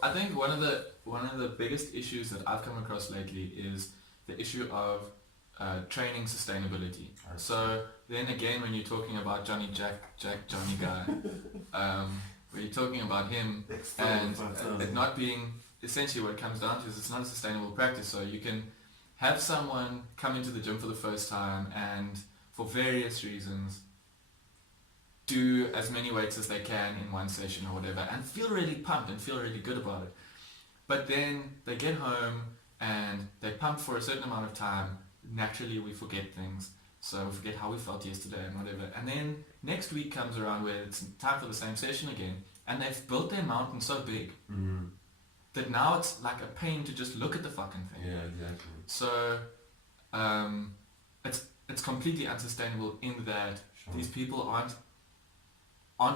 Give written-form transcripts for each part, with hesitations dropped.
Well, I think one of the biggest issues that I've come across lately is the issue of training sustainability. So then again, when you're talking about Johnny Guy, when you're talking about him and it not being, essentially what it comes down to is it's not a sustainable practice. So you can have someone come into the gym for the first time and for various reasons do as many weights as they can in one session or whatever and feel really pumped and feel really good about it. But then they get home and they pump for a certain amount of time. Naturally we forget things. So we forget how we felt yesterday and whatever. And then next week comes around where it's time for the same session again. And they've built their mountain so big that now it's like a pain to just look at the fucking thing. Yeah, exactly. So it's completely unsustainable in that these people aren't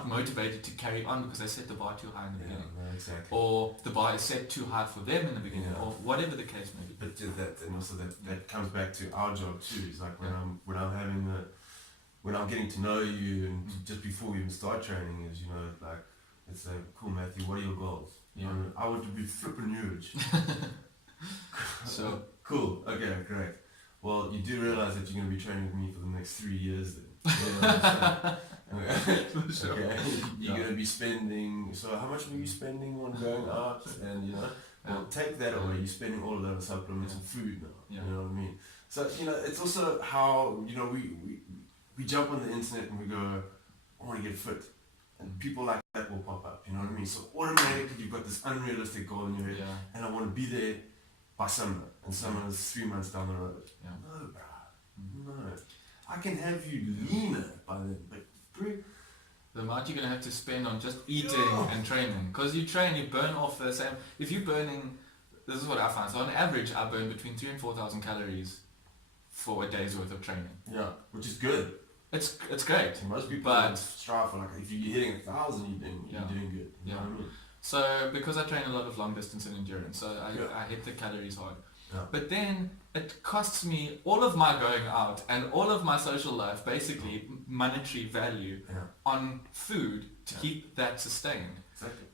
motivated to carry on because they set the bar too high in the beginning. No, exactly. Or the bar is set too high for them in the beginning, or whatever the case may be. But and also that comes back to our job too. It's like when I'm getting to know you and just before we even start training is, like, it's like, cool Matthew, what are your goals? I want to be flipping huge. So cool, okay, great. Well, you do realize that you're going to be training with me for the next 3 years then. For sure. Okay. You're going to be spending, so how much were you spending on going out? And well, take that away, you're spending all of that on supplements and food now. You know what I mean? So, it's also how, we jump on the internet and we go, I want to get fit. And people like that will pop up, you know what I mean? So automatically you've got this unrealistic goal in your head, and I want to be there by summer, and summer is 3 months down the road. No, bruh. No. I can have you leaner by then, but the amount you're going to have to spend on just eating and training. Because you train, you burn off the same. If you're burning, this is what I find. So on average, I burn between 3,000 and 4,000 calories for a day's worth of training. Yeah, which is good. It's great. And most people strive for, like, if you're hitting 1,000, you're doing good. You know what I mean? So because I train a lot of long distance and endurance, so I hit the calories hard. Yeah. But then it costs me all of my going out and all of my social life, basically monetary value on food to keep that sustained. Exactly.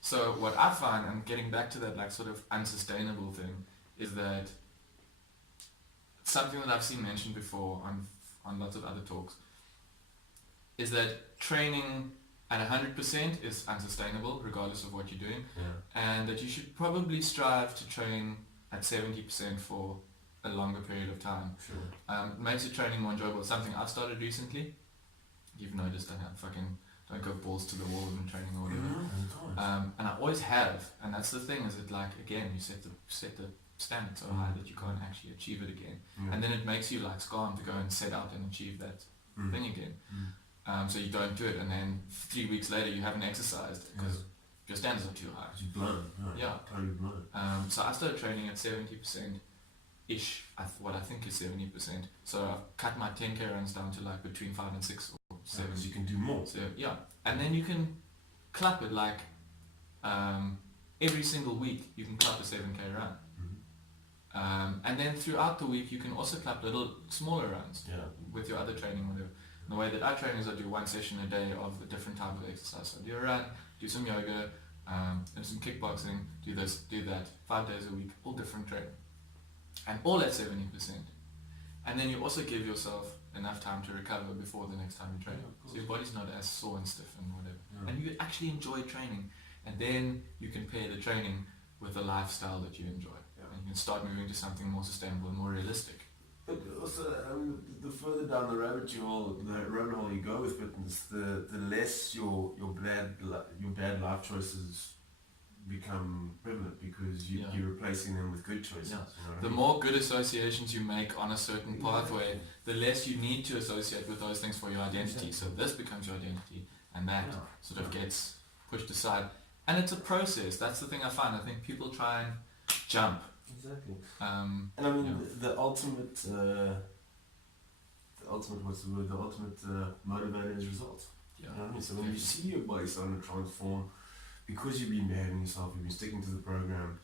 So what I find, and getting back to that like sort of unsustainable thing, is that something that I've seen mentioned before on lots of other talks, is that training at 100% is unsustainable regardless of what you're doing, and that you should probably strive to train at 70% for a longer period of time. Sure. It makes your training more enjoyable. It's something I've started recently. You've noticed I don't go balls to the wall in training or whatever. And I always have, and that's the thing, is it like, again, you set the standard so high that you can't actually achieve it again. And then it makes you like scam to go and set out and achieve that thing again. So you don't do it, and then 3 weeks later you haven't exercised because your standards are too high. You're blown. Totally blown. So I started training at 70%-ish, what I think is 70%. So I've cut my 10k runs down to like between 5 and 6 or 7. Because you can do more. So and then you can clap it like every single week you can clap a 7k run. And then throughout the week you can also clap little smaller runs with your other training, whatever. And the way that I train is I do one session a day of a different type of exercise. So I do a run, do some yoga, do some kickboxing, do this, do that, 5 days a week, all different training. And all at 70%. And then you also give yourself enough time to recover before the next time you train. So your body's not as sore and stiff and whatever. And you actually enjoy training. And then you can pair the training with the lifestyle that you enjoy. And you can start moving to something more sustainable and more realistic. But also, the further down the rabbit hole you go with fitness, the less your bad life choices become prevalent, because you're replacing them with good choices. The more good associations you make on a certain pathway, the less you need to associate with those things for your identity. So this becomes your identity, and that sort of gets pushed aside. And it's a process. That's the thing I find. I think people try and jump. Exactly. And I mean, the ultimate what's the word? The ultimate motivator is results. You know what I mean? So when you see your body starting to transform, because you've been behaving yourself, you've been sticking to the program,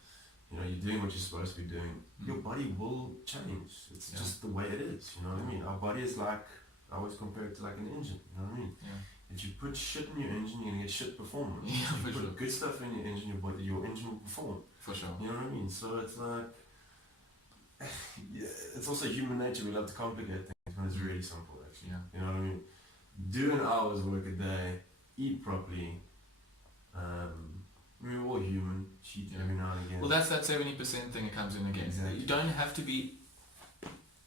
you're doing what you're supposed to be doing, your body will change. It's just the way it is. You know what I mean? Our body is like, I always compare it to like an engine. You know what I mean? if you put shit in your engine, you're gonna get shit performance. Yeah, if you for put sure. good stuff in your engine, your engine will perform. For sure. You know what I mean? So it's like, yeah, it's also human nature. We love to complicate things when it's really simple, actually. Yeah. You know what I mean? Do an hour's work a day, eat properly. We're all human, cheat every now and again. Well, that's that 70% thing that comes in again. Exactly. You don't have to be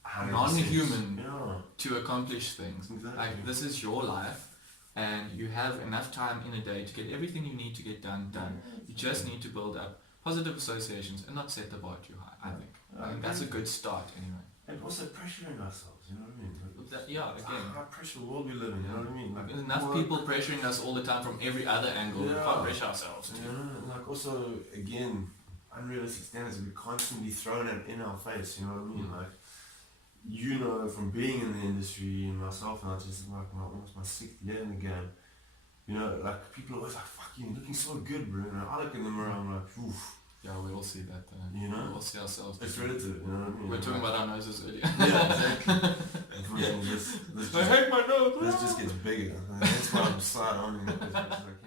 100%. non-human Yeah. to accomplish things. Exactly. Like, this is your life, and you have enough time in a day to get everything you need to get done. You just need to build up positive associations and not set the bar too high, I think. I think that's a good start anyway. And also pressuring ourselves, you know what I mean? Yeah, again. High pressure world we live in, you know what I mean? Like, there's enough people pressuring us all the time from every other angle. We can't pressure ourselves. Yeah, like also, again, unrealistic standards we constantly thrown in our face, you know what I mean? Like, you know, from being in the industry and myself now, just like almost my 6th year in the game, you know, like people are always like, fuck you, you're looking so good, bro. And I look in the mirror, I'm like, oof. Yeah, we all see that. You know? We all see ourselves. It's relative, you know what I mean? We were talking about our noses earlier. Yeah, exactly. Unfortunately, this I hate my nose. This just gets bigger. That's why I'm side on as much as I can.